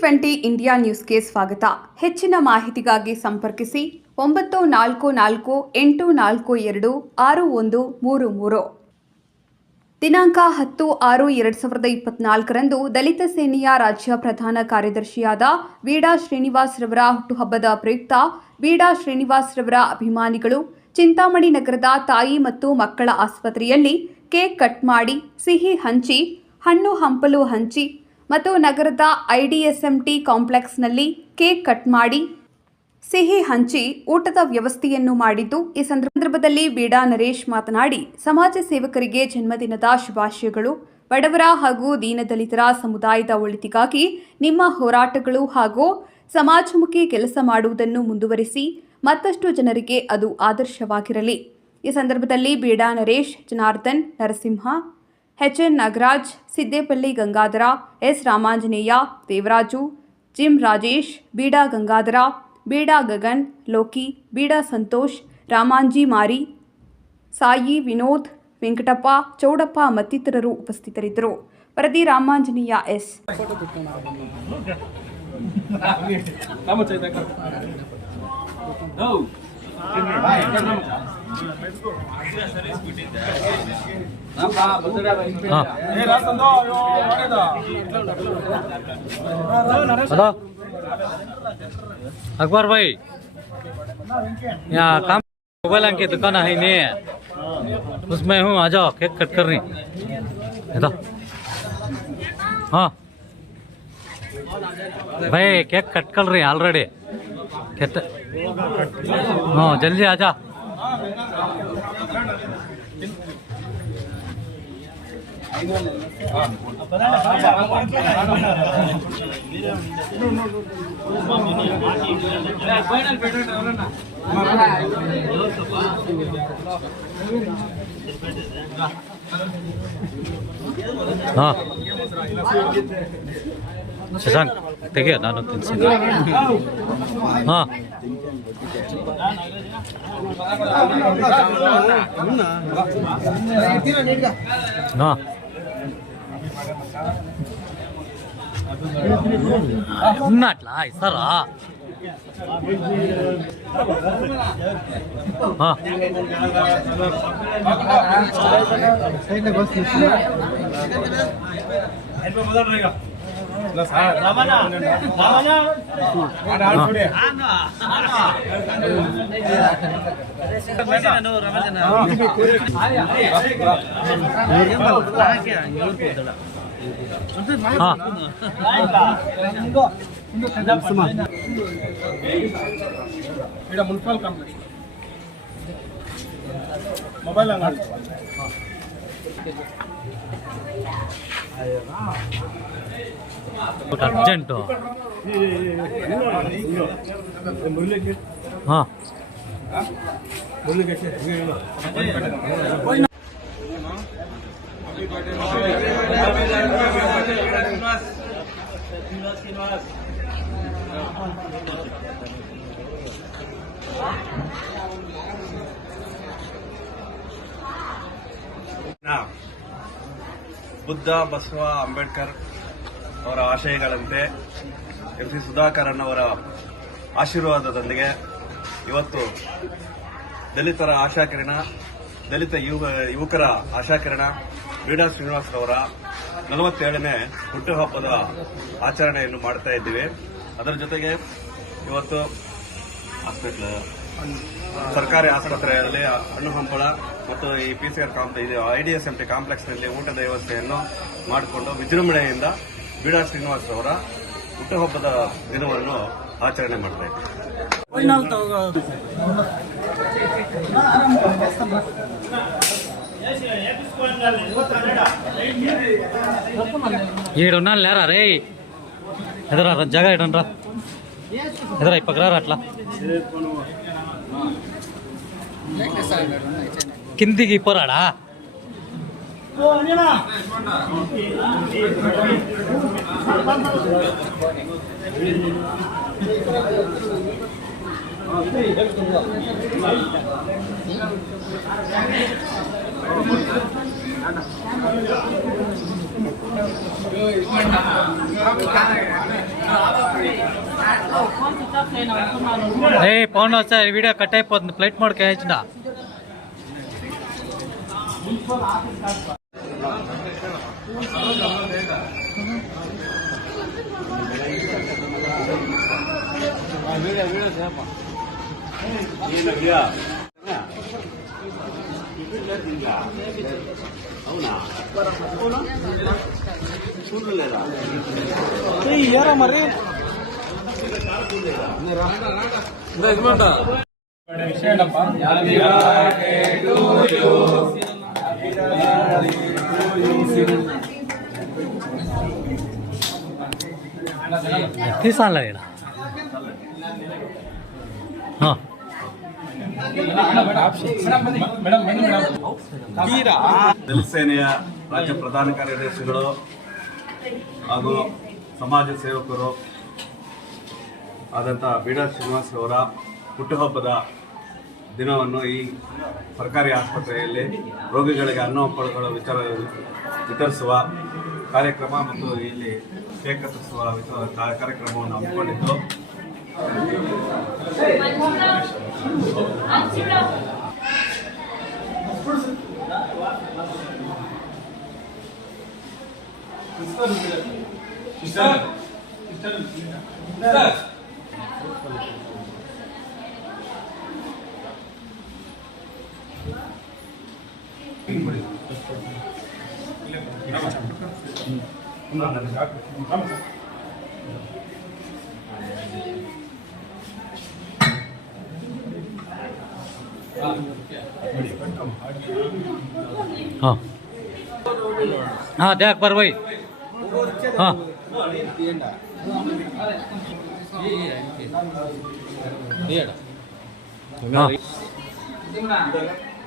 Twenty India ನ್ಯೂಸ್ಗೆ ಸ್ವಾಗತ. ಹೆಚ್ಚಿನ ಮಾಹಿತಿಗಾಗಿ ಸಂಪರ್ಕಿಸಿ ಒಂಬತ್ತು ನಾಲ್ಕು ನಾಲ್ಕು ಎಂಟು ನಾಲ್ಕು ಎರಡು ಆರು ಒಂದು ಮೂರು ಮೂರು. ದಿನಾಂಕ ಹತ್ತು ಆರು ಎರಡು ಸಾವಿರದ ಇಪ್ಪತ್ನಾಲ್ಕರಂದು ದಲಿತ ಸೇನೆಯ ರಾಜ್ಯ ಪ್ರಧಾನ ಕಾರ್ಯದರ್ಶಿಯಾದ ವೀಡಾ ಶ್ರೀನಿವಾಸ್ ರವರ ಹುಟ್ಟುಹಬ್ಬದ ಪ್ರಯುಕ್ತ ವೀಡಾ ಶ್ರೀನಿವಾಸ್ ರವರ ಅಭಿಮಾನಿಗಳು ಚಿಂತಾಮಣಿ ನಗರದ ತಾಯಿ ಮತ್ತು ಮಕ್ಕಳ ಆಸ್ಪತ್ರೆಯಲ್ಲಿ ಕೇಕ್ ಕಟ್ ಮಾಡಿ ಸಿಹಿ ಹಂಚಿ, ಹಣ್ಣು ಹಂಪಲು ಹಂಚಿ ಮತ್ತು ನಗರದ ಐಡಿಎಸ್ಎಂಟಿ ಕಾಂಪ್ಲೆಕ್ಸ್ನಲ್ಲಿ ಕೇಕ್ ಕಟ್ ಮಾಡಿ ಸಿಹಿ ಹಂಚಿ ಊಟದ ವ್ಯವಸ್ಥೆಯನ್ನು ಮಾಡಿದ್ದು, ಈ ಸಂದರ್ಭದಲ್ಲಿ ಬೀಡಾ ನರೇಶ್ ಮಾತನಾಡಿ, ಸಮಾಜ ಸೇವಕರಿಗೆ ಜನ್ಮದಿನದ ಶುಭಾಶಯಗಳು. ಬಡವರ ಹಾಗೂ ದೀನದಲಿತರ ಸಮುದಾಯದ ಒಳಿತಿಗಾಗಿ ನಿಮ್ಮ ಹೋರಾಟಗಳು ಹಾಗೂ ಸಮಾಜಮುಖಿ ಕೆಲಸ ಮಾಡುವುದನ್ನು ಮುಂದುವರಿಸಿ, ಮತ್ತಷ್ಟು ಜನರಿಗೆ ಅದು ಆದರ್ಶವಾಗಿರಲಿ. ಈ ಸಂದರ್ಭದಲ್ಲಿ Beeda Naresh, Janardhan, Narasimha H N Nagaraj, Siddepalli Gangadhara, S Ramanjaneya, Devaraju, gym Rajesh, Beeda Gangadhara, Beeda Gagan, Loki, Beeda Santosh, Ramanji Mari, Sai Vinod, Venkatappa, Chowdappa ಮತ್ತಿತರರು ಉಪಸ್ಥಿತರಿದ್ದರು. ವರದಿ ರಾಮಾಂಜನೇಯ ಎಸ್. हेलो अकबर भाई, यहाँ काम मोबाइल की दुकान है नहीं उसमें हूँ, आ जाओ, केक कट कर रही हाँ। भाई, केक कट कर रही ऑलरेडी हाँ जल्दी आ जा। శశాంక్ ತೆಗಿಯ ನಾನು ತಿನ್ಸಿದ್ದೆ ಹಾಂ ಹಾಂ ఉన్నట్లా ఇస్తారా ಹಾಂ ಹಾಂ ఇక్కడ మున్సిపల్ కాంప్లెక్స్ మొబైల్ అంగడి ಅರ್ಜೆಂಟು ಹಾಂ ನಾ ಬುದ್ಧ ಬಸವ ಅಂಬೇಡ್ಕರ್ ಅವರ ಆಶಯಗಳಂತೆ ಎಂ ಸಿ ಸುಧಾಕರನ್ ಅವರ ಆಶೀರ್ವಾದದೊಂದಿಗೆ ಇವತ್ತು ದಲಿತರ ಆಶಾಕಿರಣ, ದಲಿತ ಯುವ, ಯುವಕರ ಆಶಾಕಿರಣ, ಬೀಡಾ ಶ್ರೀನಿವಾಸರವರ ನಲವತ್ತೇಳನೇ ಹುಟ್ಟುಹಬ್ಬದ ಆಚರಣೆಯನ್ನು ಮಾಡ್ತಾ ಇದ್ದೀವಿ. ಅದರ ಜೊತೆಗೆ ಇವತ್ತು ಹಾಸ್ಪಿಟ್ಲ್, ಸರ್ಕಾರಿ ಆಸ್ಪತ್ರೆಯಲ್ಲಿ ಹಣ್ಣು ಹಂಪಳ ಮತ್ತು ಈ ಪಿಸಿಆರ್ ಕಾಂಪ್ ಇದು ಐಡಿಎಸ್ ಎಂಟಿ ಕಾಂಪ್ಲೆಕ್ಸ್ನಲ್ಲಿ ಊಟದ ವ್ಯವಸ್ಥೆಯನ್ನು ಮಾಡಿಕೊಂಡು ವಿಜೃಂಭಣೆಯಿಂದ ಬೀಡಾ ಶ್ರೀನಿವಾಸ್ ಅವರ ಹುಟ್ಟುಹಬ್ಬದ ದಿನವನ್ನು ಆಚರಣೆ ಮಾಡ್ತಾ ಇದ್ದೀವಿ ఈడున్నా లేరా రే ఎదురా జాగా ఇడంరా ఎదురా ఈ పక్కరా అట్లా కిందికి పోరాడా ఏ పౌండ్ సార్ వీడియో కట్ అయిపోతుంది ప్లేట్ మోడ్కి వేసిన వేయించిన తీసానులే ఈడ ಹಾಂ ಮೇಡಮ್ ಮೇಡಮ್ ದಲಿತ ಸೇನೆಯ ರಾಜ್ಯ ಪ್ರಧಾನ ಕಾರ್ಯದರ್ಶಿಗಳು ಹಾಗೂ ಸಮಾಜ ಸೇವಕರು ಆದಂಥ ಬೀಡಾ ಶ್ರೀನಿವಾಸರವರ ಹುಟ್ಟುಹಬ್ಬದ ದಿನವನ್ನು ಈ ಸರ್ಕಾರಿ ಆಸ್ಪತ್ರೆಯಲ್ಲಿ ರೋಗಿಗಳಿಗೆ ಅನ್ನೋಪಳಗಳ ವಿಚಾರ ವಿತರಿಸುವ ಕಾರ್ಯಕ್ರಮ ಮತ್ತು ಇಲ್ಲಿ ಕಾ- ಕಾರ್ಯಕ್ರಮವನ್ನು ಹಮ್ಮಿಕೊಂಡಿದ್ದು. ಹಾಂ ಹಾಂ द्या अकबर भाई हां